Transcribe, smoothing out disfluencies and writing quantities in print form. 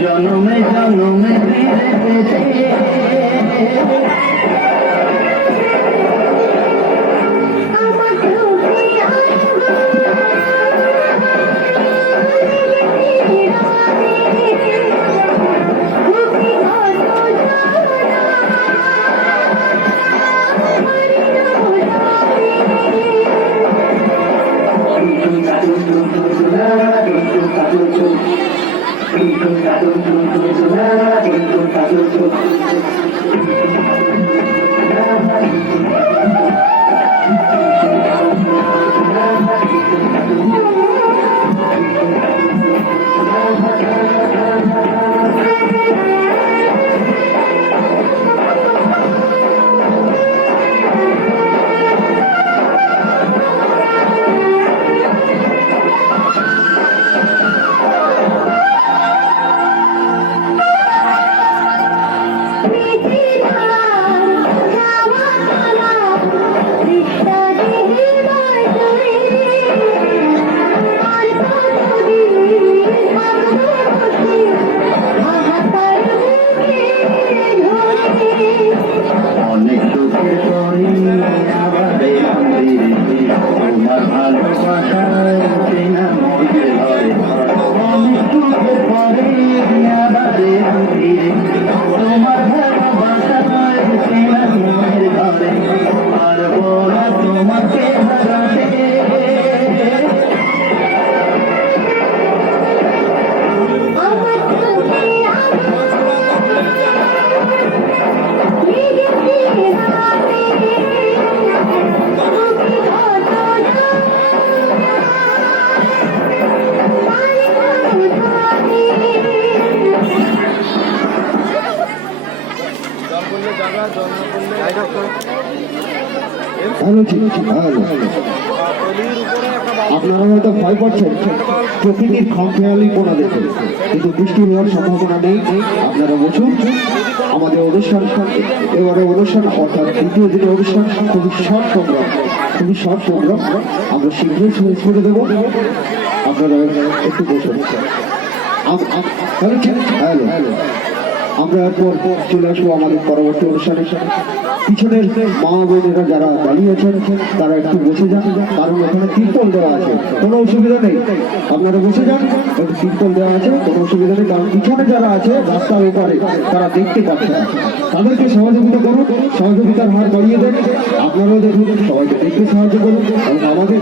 জনমে জনমে আপনারা হয়তো ভয় করছেন প্রকৃতির খমখেয়ালি কোনা দেখে, কিন্তু বৃষ্টি হওয়ার সম্ভাবনা নেই। আপনারা বসুন। আমাদের অনুষ্ঠান এবারে অনুষ্ঠান অর্থাৎ দ্বিতীয় দিনের অনুষ্ঠান খুবই শর্ট প্রোগ্রাম আমরা শীঘ্রই শুরু করে দেবো। আপনারা একটু বসুন। হ্যালো, আমরা এরপর চলে আসবো আমাদের পরবর্তী অনুষ্ঠানের সাথে। পিছনের মা বোনেরা যারা দাঁড়িয়ে আছেন তারা একটু বসে যান, কারণ ওখানে তিরপল দেওয়া আছে, কোনো অসুবিধা নেই। আপনারা বসে যান, একটু তিরপল দেওয়া আছে, কোনো অসুবিধা নেই। কারণ পিছনে যারা আছে রাস্তার ওপারে তারা দেখতে পাচ্ছে না, তাদেরকে সহযোগিতা করুন, সহযোগিতার হাত বাড়িয়ে দেন। আপনারাও দেখুন, সবাইকে দেখতে সাহায্য করুন এবং আমাদের